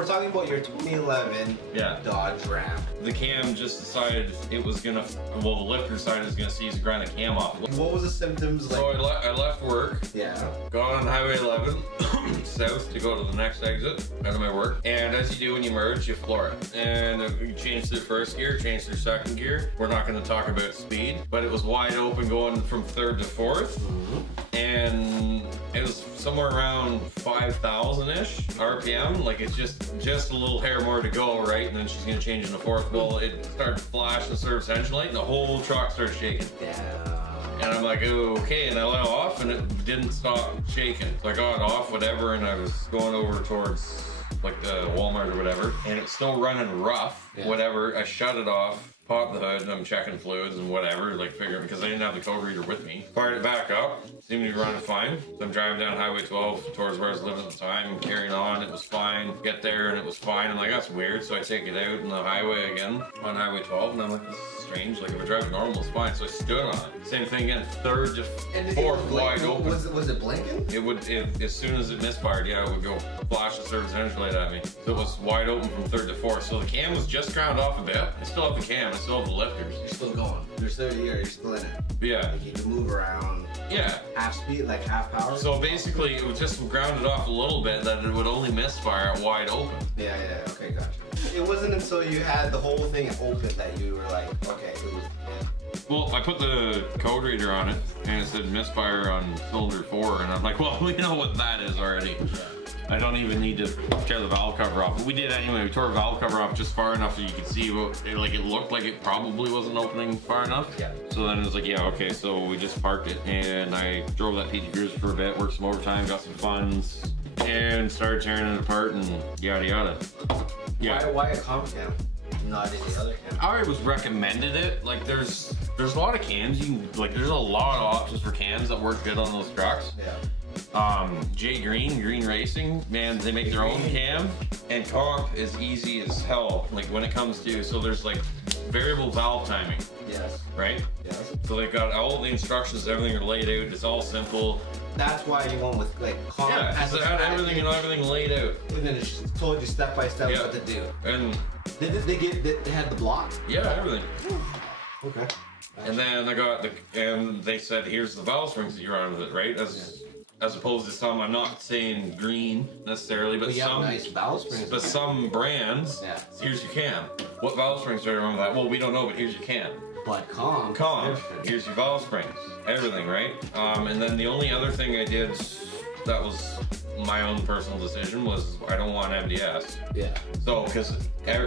we're talking about your 2011 Dodge Ram. The cam just decided it was gonna, well, the lifter decided it was gonna seize and grind the cam off. What was the symptoms like? So I left work, got on Highway 11 south to go to the next exit out of my work. And as you do when you merge, you floor it. And you change to the first gear, change to the second gear. We're not gonna talk about speed, but it was wide open going from third to fourth. And it was somewhere around 5,000-ish RPM. Like it's just a little hair more to go, right? And then she's gonna change into fourth. Well, it started to flash the service engine light and the whole truck started shaking. And I'm like, oh, okay, and I let off and it didn't stop shaking. So I got off, whatever, and I was going over towards like the Walmart or whatever, and it's still running rough, whatever. I shut it off, popped the hood, and I'm checking fluids and whatever, like figuring, because I didn't have the code reader with me. Fired it back up, seemed to be running fine. So I'm driving down Highway 12 towards where I was living at the time, carrying on, it was fine. Get there and it was fine. I'm like, that's weird. So I take it out in the highway again on Highway 12, and I'm like, this is strange. Like if I drive normal, it's fine. So I stood on it. Same thing again, third to fourth wide open. Was it blinking? It would, as soon as it misfired, it would go flash the service engine light at me. So it was wide open from third to fourth. So the cam was just ground off a bit. I still have the cam, I still have the lifters. You're still going. You're still here, you're still in it. Yeah. Like you can move around. Yeah. Half speed, like half power. So basically it was just grounded off a little bit that it would only misfire at wide open. Yeah, okay, gotcha. It wasn't until you had the whole thing open that you were like, okay, it was, Well, I put the code reader on it and it said misfire on cylinder 4, and I'm like, well, we know what that is already. I don't even need to tear the valve cover off. But we did anyway. We tore the valve cover off just far enough so you could see what it looked like it probably wasn't opening far enough. Yeah. So then it was like, yeah, okay, so we just parked it and I drove that PT Cruiser for a bit, worked some overtime, got some funds, and started tearing it apart and yada yada. Yeah. Why a comp cam? Not any other cam? I was recommended it. Like there's a lot of cams. There's a lot of options for cams that work good on those trucks. Yeah. Jay Green Racing, man, they make their own cam, and comp is easy as hell. Like when it comes to, so there's like variable valve timing. Yes. Right? Yes. So they've got all the instructions, everything are laid out. It's all simple. That's why you went with like comp. Yeah, because it had everything laid out. And then it just told you step by step what to do. And they had the block? Yeah, everything. Okay. And then I got and they said, here's the valve springs that you're on with it, right? As opposed to some, I'm not saying green necessarily, but some nice valve springs. But some brands, here's your cam. What valve springs are on that? Well, we don't know, but here's your cam. But comp, here's your valve springs, everything, right? And then the only other thing I did that was my own personal decision was I don't want MDS. Yeah. So, because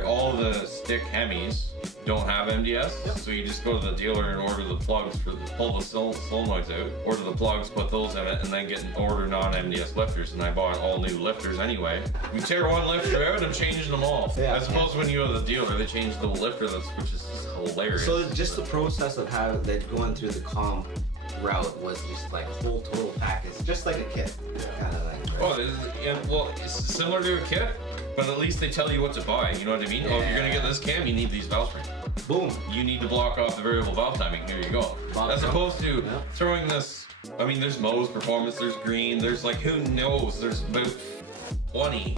all the stick Hemis don't have MDS, so you just go to the dealer and order the plugs pull the solenoids out, order the plugs, put those in it, and then order non-MDS lifters. And I bought all new lifters anyway. You tear one lifter out, I'm changing them all. Yeah, as opposed to when you go to the dealer, they change the lifter, which is just hilarious. So just the process of going through the comp route was just like a whole total package, just like a kit, kind of like. Right? Well, it's similar to a kit, but at least they tell you what to buy. You know what I mean? Oh, if you're gonna get this cam, you need these valve springs. Boom. You need to block off the variable valve timing. Here you go. As opposed to throwing this. I mean, there's Moe's Performance, there's Green, there's like who knows? There's about 20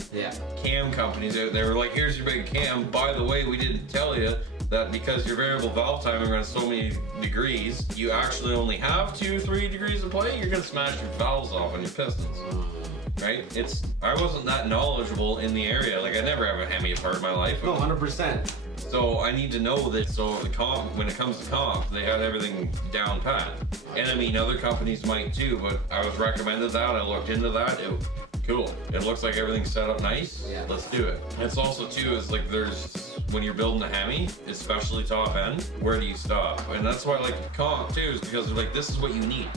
cam companies out there. Like, here's your big cam. By the way, we didn't tell you that because your variable valve timing runs so many degrees, you actually only have 2-3 degrees of play. You're gonna smash your valves off on your pistons. Right? I wasn't that knowledgeable in the area. Like I never have a Hemi apart in my life. No, 100%. So I need to know that. So the comp, when it comes to comp, they had everything down pat. And I mean, other companies might too, but I was recommended that. I looked into that. Cool. It looks like everything's set up nice. Yeah. Let's do it. It's also too is like when you're building a Hemi, especially top end, where do you stop? And that's why I like comp too, is because they're like, this is what you need.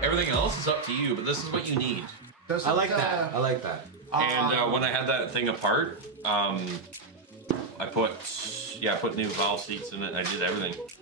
Everything else is up to you, but this is what you need. I like that. I like that. And when I had that thing apart, I put new valve seats in it, and I did everything.